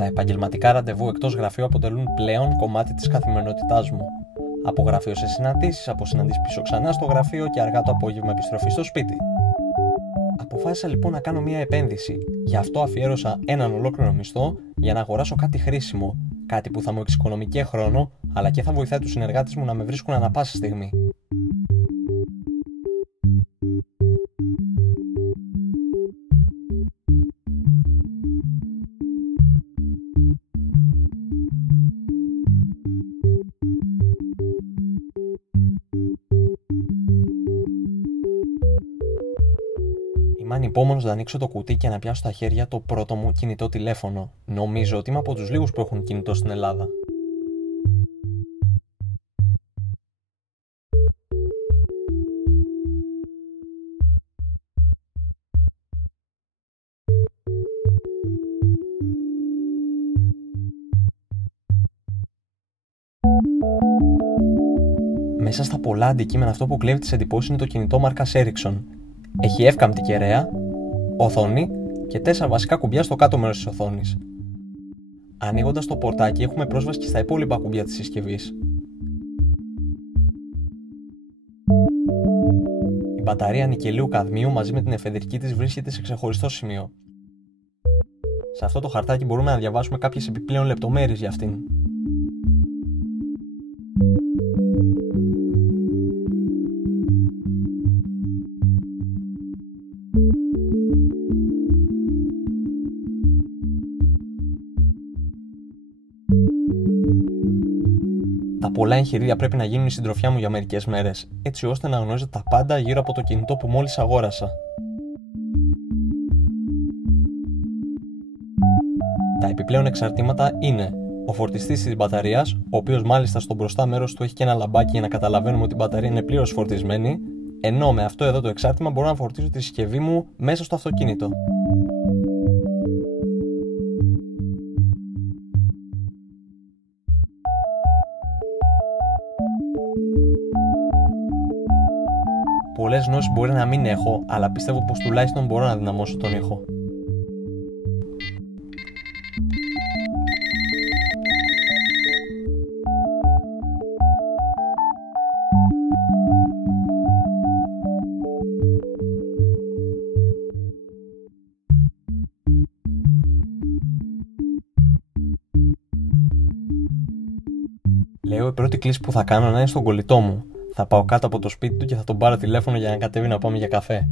Τα επαγγελματικά ραντεβού εκτός γραφείου αποτελούν πλέον κομμάτι της καθημερινότητάς μου. Από γραφείο σε συναντήσεις, από συναντήσεις πίσω ξανά στο γραφείο και αργά το απόγευμα επιστροφή στο σπίτι. Αποφάσισα λοιπόν να κάνω μια επένδυση. Γι' αυτό αφιέρωσα έναν ολόκληρο μισθό για να αγοράσω κάτι χρήσιμο. Κάτι που θα μου εξοικονομεί και χρόνο, αλλά και θα βοηθάει τους συνεργάτες μου να με βρίσκουν ανά πάσα στιγμή. Είμαι ανυπόμονος να ανοίξω το κουτί και να πιάσω στα χέρια το πρώτο μου κινητό τηλέφωνο. Νομίζω ότι είμαι από τους λίγους που έχουν κινητό στην Ελλάδα. Μέσα στα πολλά αντικείμενα αυτό που κλέβει τις εντυπώσεις είναι το κινητό μάρκας Ericsson. Έχει εύκαμπτη κεραία, οθόνη και 4 βασικά κουμπιά στο κάτω μέρος της οθόνης. Ανοίγοντας το πορτάκι έχουμε πρόσβαση και στα υπόλοιπα κουμπιά της συσκευής. Η μπαταρία νικελίου καδμίου μαζί με την εφεδρική της βρίσκεται σε ξεχωριστό σημείο. Σε αυτό το χαρτάκι μπορούμε να διαβάσουμε κάποιες επιπλέον λεπτομέρειες για αυτήν. Τα πολλά εγχειρίδια πρέπει να γίνουν η συντροφιά μου για μερικές μέρες, έτσι ώστε να γνωρίζω τα πάντα γύρω από το κινητό που μόλις αγόρασα. Τα επιπλέον εξαρτήματα είναι ο φορτιστής της μπαταρίας, ο οποίος μάλιστα στο μπροστά μέρος του έχει και ένα λαμπάκι για να καταλαβαίνουμε ότι η μπαταρία είναι πλήρως φορτισμένη, ενώ με αυτό εδώ το εξάρτημα μπορώ να φορτίσω τη συσκευή μου μέσα στο αυτοκίνητο. Πολλές γνώσεις μπορεί να μην έχω, αλλά πιστεύω πως τουλάχιστον μπορώ να δυναμώσω τον ήχο. Λέω η πρώτη κλίση που θα κάνω να είναι στον κολλητό μου. Θα πάω κάτω από το σπίτι του και θα τον πάρω τηλέφωνο για να κατέβει να πάμε για καφέ.